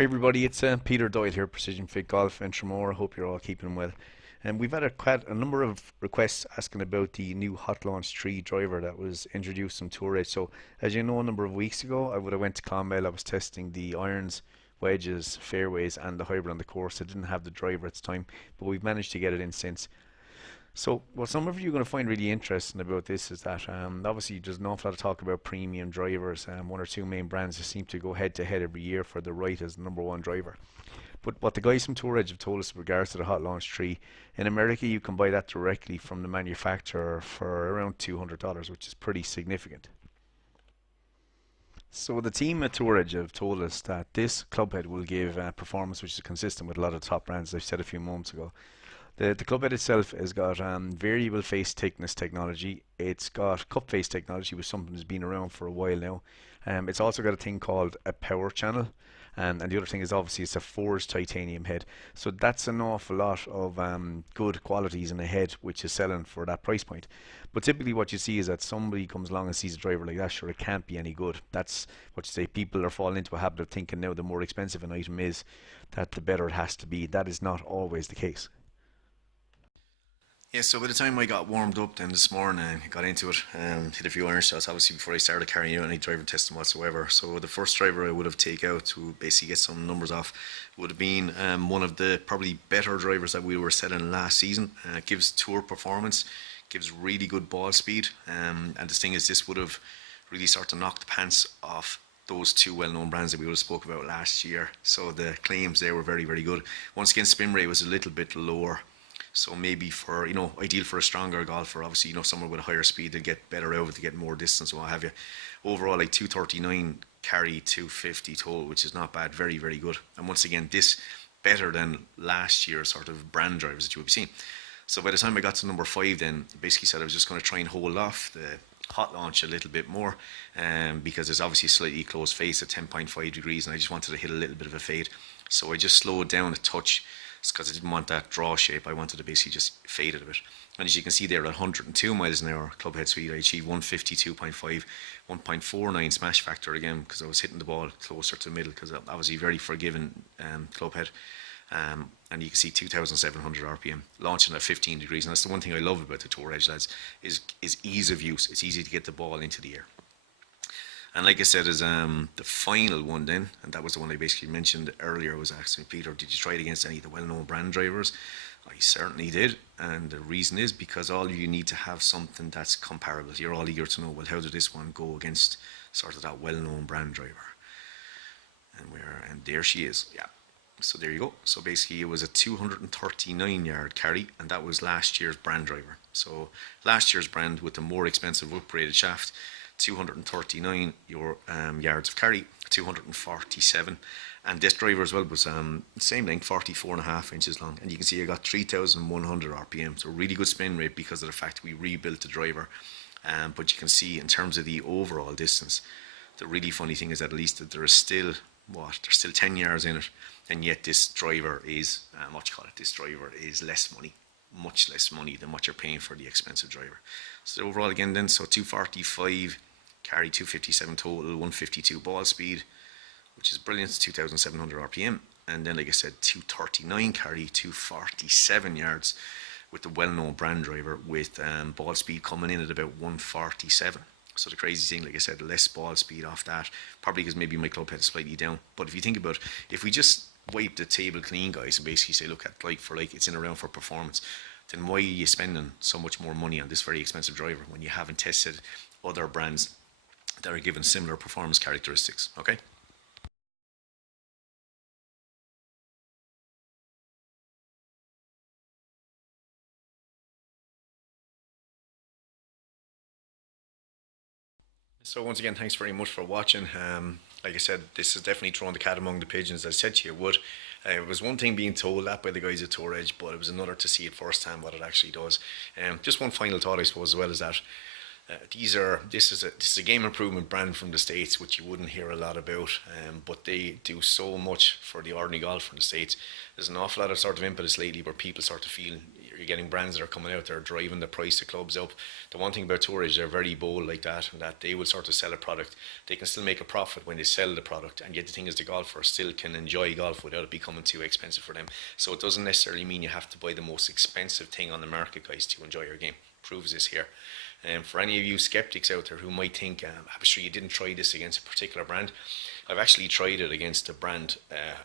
Hi everybody, it's Peter Doyle here, Precision Fit Golf in TRAMORE. I hope you're all keeping well. And we've had quite a number of requests asking about the new Hot Launch 3 driver that was introduced on Tour Edge. So, as you know, a number of weeks ago, I would have went to Clonmel. I was testing the irons, wedges, fairways, and the hybrid on the course. I didn't have the driver at the time, but we've managed to get it in since. So, what some of you are going to find really interesting about this is that obviously there's an awful lot of talk about premium drivers. One or two main brands that seem to go head to head every year for the right as the number one driver. But what the guys from Tour Edge have told us with regards to the Hot Launch 3, in America you can buy that directly from the manufacturer for around $200, which is pretty significant. So the team at Tour Edge have told us that this club head will give performance which is consistent with a lot of top brands, I've said a few moments ago. The club head itself has got variable face thickness technology. It's got cup face technology, which is something that's been around for a while now. It's also got a thing called a power channel. And the other thing is obviously it's a forged titanium head. So that's an awful lot of good qualities in a head which is selling for that price point. But typically what you see is that somebody comes along and sees a driver like that, sure, it can't be any good. That's what you say. People are falling into a habit of thinking now the more expensive an item is, that the better it has to be. That is not always the case. Yeah, so by the time I got warmed up then this morning and got into it, hit a few iron shots obviously before I started carrying out any driving testing whatsoever. So the first driver I would have take out to basically get some numbers off would have been one of the probably better drivers that we were selling last season. It gives tour performance, gives really good ball speed, and the thing is this would have really started to knock the pants off those two well-known brands that we would have spoke about last year. So the claims there were very, very good. Once again, spin rate was a little bit lower. So maybe for, ideal for a stronger golfer, obviously, someone with a higher speed, they get better out, to get more distance, what have you. Overall, like 239 carry, 250 total, which is not bad, very, very good. And once again, this better than last year's sort of brand drivers that you would be seeing. So by the time I got to number 5 then, basically said I was just going to try and hold off the hot launch a little bit more because there's obviously a slightly closed face at 10.5 degrees and I just wanted to hit a little bit of a fade. So I just slowed down a touch because I didn't want that draw shape. I wanted to basically just fade it a bit. And as you can see there, at 102 miles an hour club head speed, I achieved 152.5, 1.49 smash factor again because I was hitting the ball closer to the middle because obviously very forgiving club head. And you can see 2,700 RPM launching at 15 degrees. And that's the one thing I love about the Tour Edge, lads, is ease of use. It's easy to get the ball into the air. And like I said, is the final one then, and that was the one I basically mentioned earlier, was asking Peter, did you try it against any of the well-known brand drivers? I certainly did, and the reason is because all you need to have something that's comparable. You're all eager to know, well, how did this one go against sort of that well-known brand driver? And there she is, yeah. So there you go. So basically it was a 239 yard carry, and that was last year's brand driver. So last year's brand with the more expensive upgraded shaft, 239 yards of carry, 247, and this driver as well was same length, 44.5 inches long, and you can see I got 3,100 RPM, so really good spin rate because of the fact we rebuilt the driver. But you can see in terms of the overall distance, the really funny thing is that at least that there is still there's still 10 yards in it, and yet this driver is this driver is less money, much less money than what you're paying for the expensive driver. So overall again then, so 245 carry, 257 total, 152 ball speed, which is brilliant, 2,700 RPM, and then like I said, 239 carry, 247 yards with the well-known brand driver with ball speed coming in at about 147. So the crazy thing, like I said, less ball speed off that, probably because maybe my club head is slightly down. But if you think about it, if we just wipe the table clean, guys, and basically say, look at like for like, it's in around for performance, then why are you spending so much more money on this very expensive driver when you haven't tested other brands that are given similar performance characteristics, okay? So once again, thanks very much for watching. Like I said, this is definitely throwing the cat among the pigeons. As I said to you, it would. It was one thing being told that by the guys at Tour Edge, but it was another to see it firsthand what it actually does. Just one final thought, I suppose, as well as that. This is a game improvement brand from the States, which you wouldn't hear a lot about, but they do so much for the ordinary golfer in the States. There's an awful lot of sort of impetus lately where people sort of feel you're getting brands that are coming out there driving the price of clubs up. The one thing about Tour is they're very bold like that, and that they will sort of sell a product. They can still make a profit when they sell the product, and yet the thing is the golfer still can enjoy golf without it becoming too expensive for them. So it doesn't necessarily mean you have to buy the most expensive thing on the market, guys, to enjoy your game. Proves this here. For any of you skeptics out there who might think, I'm sure you didn't try this against a particular brand, I've actually tried it against a brand,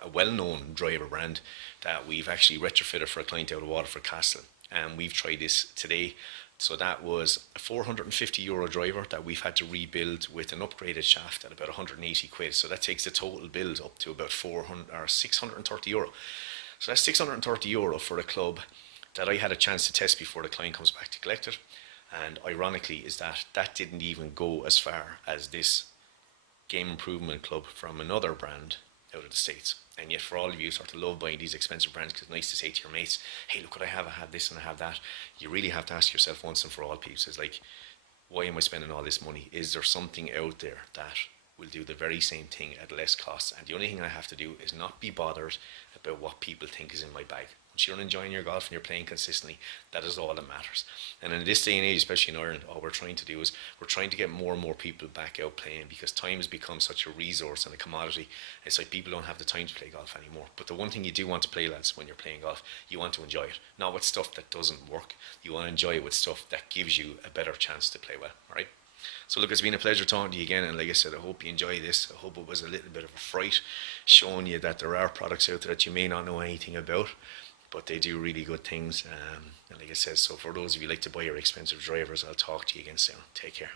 a well-known driver brand that we've actually retrofitted for a client out of Waterford Castle, and we've tried this today. So that was a €450 driver that we've had to rebuild with an upgraded shaft at about 180 quid. So that takes the total build up to about 400 or €630. So that's €630 for a club that I had a chance to test before the client comes back to collect it. And ironically is that didn't even go as far as this game improvement club from another brand out of the States. And yet for all of you sort of love buying these expensive brands because it's nice to say to your mates, hey, look what I have this and I have that. You really have to ask yourself once and for all, peeps, is like, why am I spending all this money? Is there something out there that will do the very same thing at less cost? And the only thing I have to do is not be bothered about what people think is in my bag. Once you're enjoying your golf and you're playing consistently, that is all that matters. And in this day and age, especially in Ireland, all we're trying to do is we're trying to get more and more people back out playing, because time has become such a resource and a commodity. It's like people don't have the time to play golf anymore. But the one thing you do want to play, lads, when you're playing golf, you want to enjoy it. Not with stuff that doesn't work. You want to enjoy it with stuff that gives you a better chance to play well. All right? So look, it's been a pleasure talking to you again, and like I said, I hope you enjoy this. I hope it was a little bit of a fright, showing you that there are products out there that you may not know anything about, but they do really good things. And like I said, so for those of you who like to buy your expensive drivers, I'll talk to you again soon. Take care.